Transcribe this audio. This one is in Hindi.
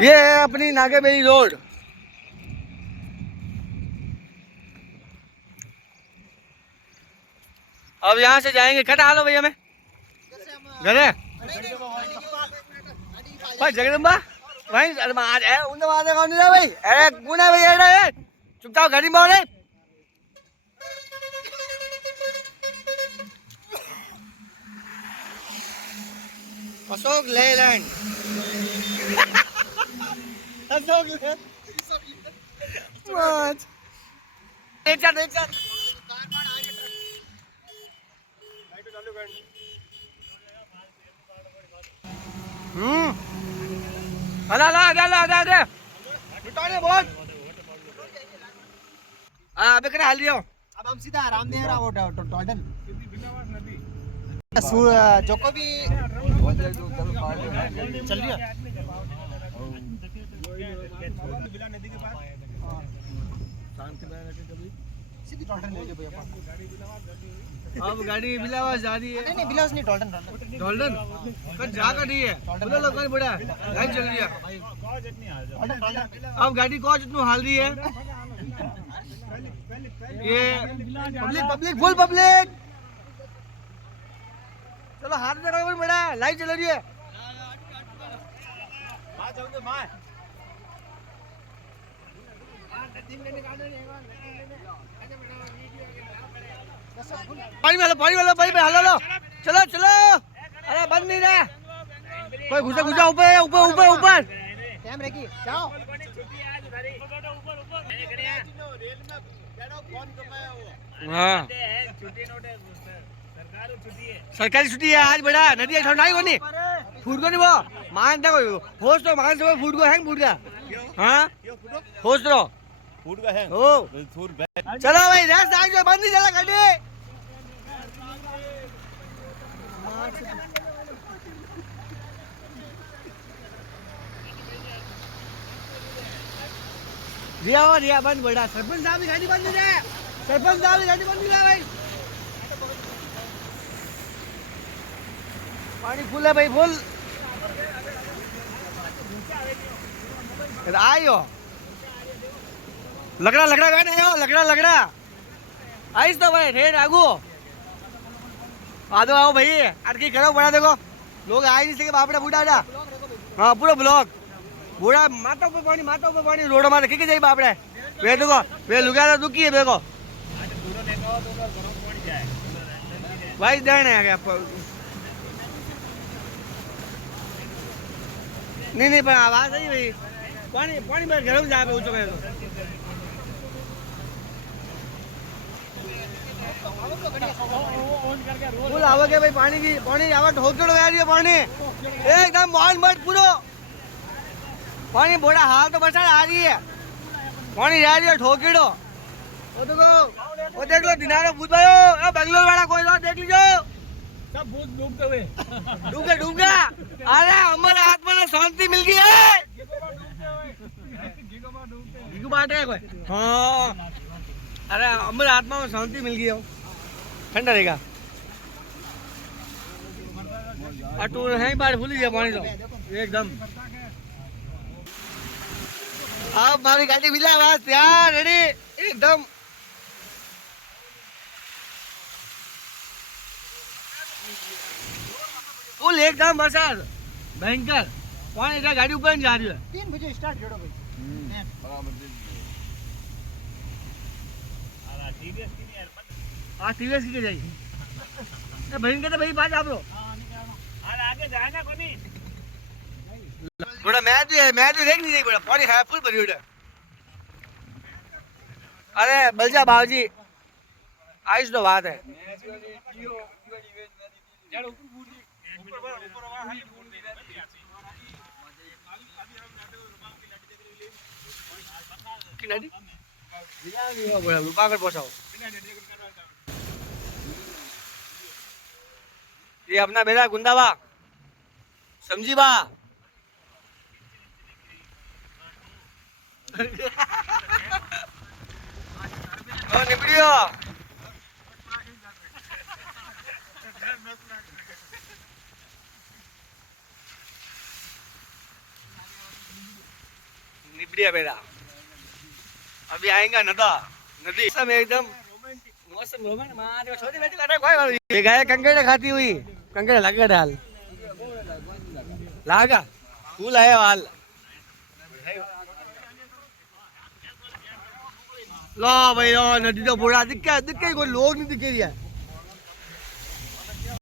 ये है अपनी नागेबेरी रोड। अब यहाँ से जाएंगे कट हालो भैया मैं घरे भाई जगदम्बा भाई आज है उन वादे कौन है भाई अरे कौन है भाई अरे चुपचाप गाड़ी में रे अशोक लेलैंड अशोक ले मत एक साथ अरे मिटाने बहुत अबे कने हाल दियो अब हम सीधा रामदेव राव टॉल्टन जोको भी चल रही है नदी के पास सीधी टॉल्टन ले भैया अब गाड़ी बिलावास जा रही है नहीं बिलास नहीं टॉल्टन टॉल्टन कट जा कर रही है बोलो लोग कौन बड़ा लाइन चल रही है अब गाड़ी कौन इतनी हाल रही है ये पब्लिक फुल पब्लिक चलो हाथ में कौन बड़ा लाइन चल रही है पानी में हलो चलो अरे बंद नहीं रहा कोई घुसा ऊपर कैमरे की जाओ हाँ सरकारी छुट्टी है आज बड़ा नदी नहीं कोनी फूट को नहीं वो मानता कोई होश तो मान से फूट को हैंग फूट गया हाँ होश तो फूट का हैंग ओ चलो भाई रेस्ट आज जो बंद नहीं चला गाड़ी रिया बंद बड़ा सरपंच साहब की गाड़ी बंद नहीं है सरपंच साहब की गाड़ी बंद नहीं है भाई पानी फुल है भाई फुल आयो लकड़ा आइस तो भाई रेड आगू आदो आओ भाई अटकी करो बड़ा देखो लोग आए नहीं सके बापड़ा बूढ़ा हाँ पूरा ब्लॉक बूढ़ा माता ऊपर पानी रोड में रखी के जाइए बापड़े वे देखो वे लुगा दुखी है देखो भाई देन है क्या नहीं पर आवाज आई भाई पानी में घर में जा पे ऊंचो तो फुल आवक है भाई पानी आवक ठोकड़ आ रही है पानी एकदम मॉल मत पूरो पानी बोला हाल तो बरसात आ रही है पानी जा रही है ठोकड़ो वो देखो वो देख लो दिनारो भूत भाई अब बेंगलोर वाला कोई लो देख लीजिए सब भूत डूब गया अरे हमारे आत्मा ने शांति मिल गई है कोई हाँ अरे हमारे आत्मा में शांति मिल गई हो ठंडा रहेगा टूर है बार भूल गया पानी तो एकदम अब हमारी गाड़ी मिला आवाज यार रेडी एकदम फुल एकदम बरसात भयंकर पानी का गाड़ी ऊपर जा रही है 3 बजे स्टार्ट करो भाई टीवीएस की जाइए बहन कहते भाई बात आप लोग आगे जाए ना कोनी बड़ा मैच देख नहीं बड़ा पानी है फुल भरी हुई अरे बलजा बाबूजी आइस तो बात है ये अपना बेटा गुंदाबा समझी बा निपड़ियो बढ़िया बेटा अभी आएगा नदा नदी सब एकदम मौसम रोमांच मार छोटी बेटी का कोई वाली ये गाय कंकड़े खाती हुई कंकड़े लगे डाल लागा फूल आया वाल लो भाई लो नदी तो पूरा दिख कोई लोग नहीं दिखे रहा